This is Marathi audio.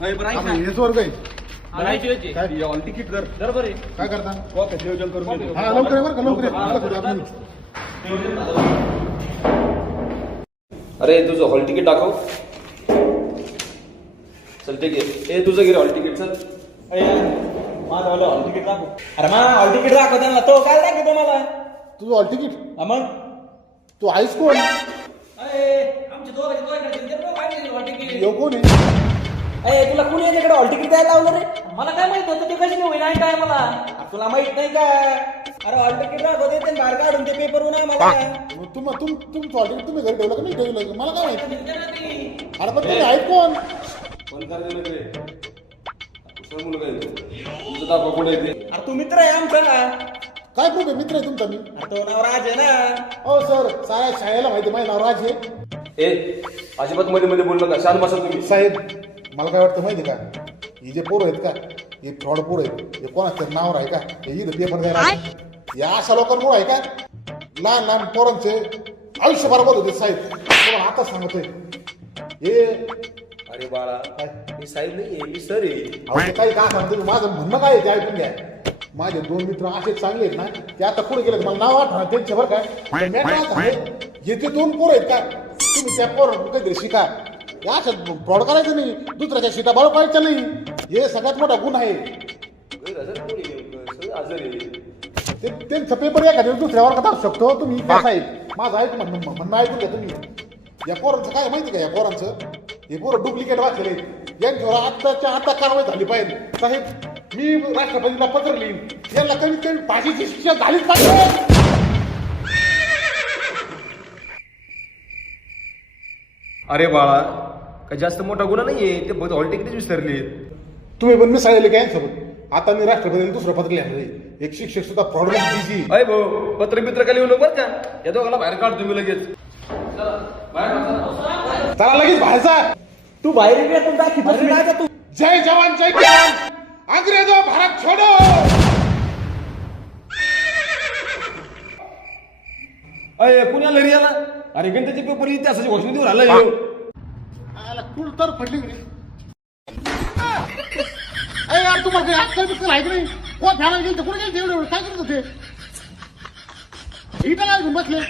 हेच वर्ग आहे. काय ऑल तिकीट कर बरोबर आहे. काय करता? नियोजन करून घेतो. हा लवकर बरं का लवकर. अरे तुझं हॉल तिकीट दाखव. चल ठीक आहे. तुझं घे हॉल तिकीट. चल माझं हॉल तिकीट दाखव. अरे मा हॉल तिकीट दाखव त्यांना. तो काय दाखवतो मला? तुझं हॉल तिकीट? मग तू आहेस कोण? आमचे येऊ कोण आहे? तुला कुणी याच्याकडे हॉल तिकीट द्यायला लावलं रे? मला काय माहित होतं ते कशी नाही नाही काय मला तुला माहित नाही का? अरे हॉल तिकीट दाखवते ते बाहेर काढून ते पेपर वर मला तुमचं हॉल तिकीट तुम्ही घरी ठेवलं का नाही ठेवलं? मला काय माहिती? अरे पण तुम्ही आहेत कोण? तू मित्र आहे आमचा. काय प्रूफ आहे? मित्र आहे तुमचा मी. तो नाव राज आहे ना. हो सर साऱ्या शाळेला माहिती माझं नाव राज आहे. अजिबात मध्ये मध्ये बोललो का? शांत बसा तुम्ही. साहेब मला काय वाटतं माहिती का, ही जे पोरं आहेत का हे फ्रॉड पोरं आहेत. हे कोणाचं नावावर आहे का हे इथं पेपर द्यायला या अशा लोकांमुळे आहे का लहान लहान पोरांचे आयुष्य बरोबर होते. साहेब तुम्हाला आता सांगतोय हे. अरे बाळा मी साहेब नाहीये, मी सर आहे. काही का सांगतो माझं म्हणणं काय आहे ते ऐकून घ्या. माझे दोन मित्र असे चांगले आहेत ना ते आता पुढे गेले. मला नाव आठवणार त्यांचे बरं काय हे ते दोन पोरं आहेत का तुम्ही त्या पोर काहीतरी शिका. या फ्रॉड करायचं नाही. दुसऱ्याच्या शिटा बळ पाहायच्या नाही. हे सगळ्यात मोठा गुण आहे. त्यांचं पेपर एखाद्या दुसऱ्या वर्गात असू शकतो. तुम्ही कसं आहे माझं ऐक म्हणणं ऐकून घ्या तुम्ही. या पोरांचं काय माहिती का, या पोरांचं हे पोरं डुप्लिकेट वाचले. यांच्यावर आत्ताच्या आता कारवाई झाली पाहिजे. साहेब मी राष्ट्रपतीला पत्र लिहीन यांना कमीत कमी फाशीची शिक्षा झालीच पाहिजे. अरे बाळा काही जास्त मोठा गुन्हा नाहीये. ते फक्त हॉल तिकीटच विसरले. तुम्ही पण मिसळले काय सोबत. आता मी राष्ट्रपतीला दुसरं पत्र लिहिणार आहे. एक शिक्षक सुद्धा फ्रॉड बिझी. अय भाऊ पत्र मित्र का लिहू नको बरं का. या दोघांना बाहेर काढतो मी लगेच. चला लगेच बाहेरचा. तू बाहेर गेला तू. जय जवान जय किसान. अंग्रेजो भारत छोडो. अय पुण्याला रे याला. अरे गणिताचे पेपर इतिहासाची घोषणा देऊन आला. कुल तर फटली यार तुम्हाला काही आजकाल बिस्कल आहे की नाही? कोण फॅनाला गेलं कुठे गेलं एवढं काय करत होते? इथं काय बसले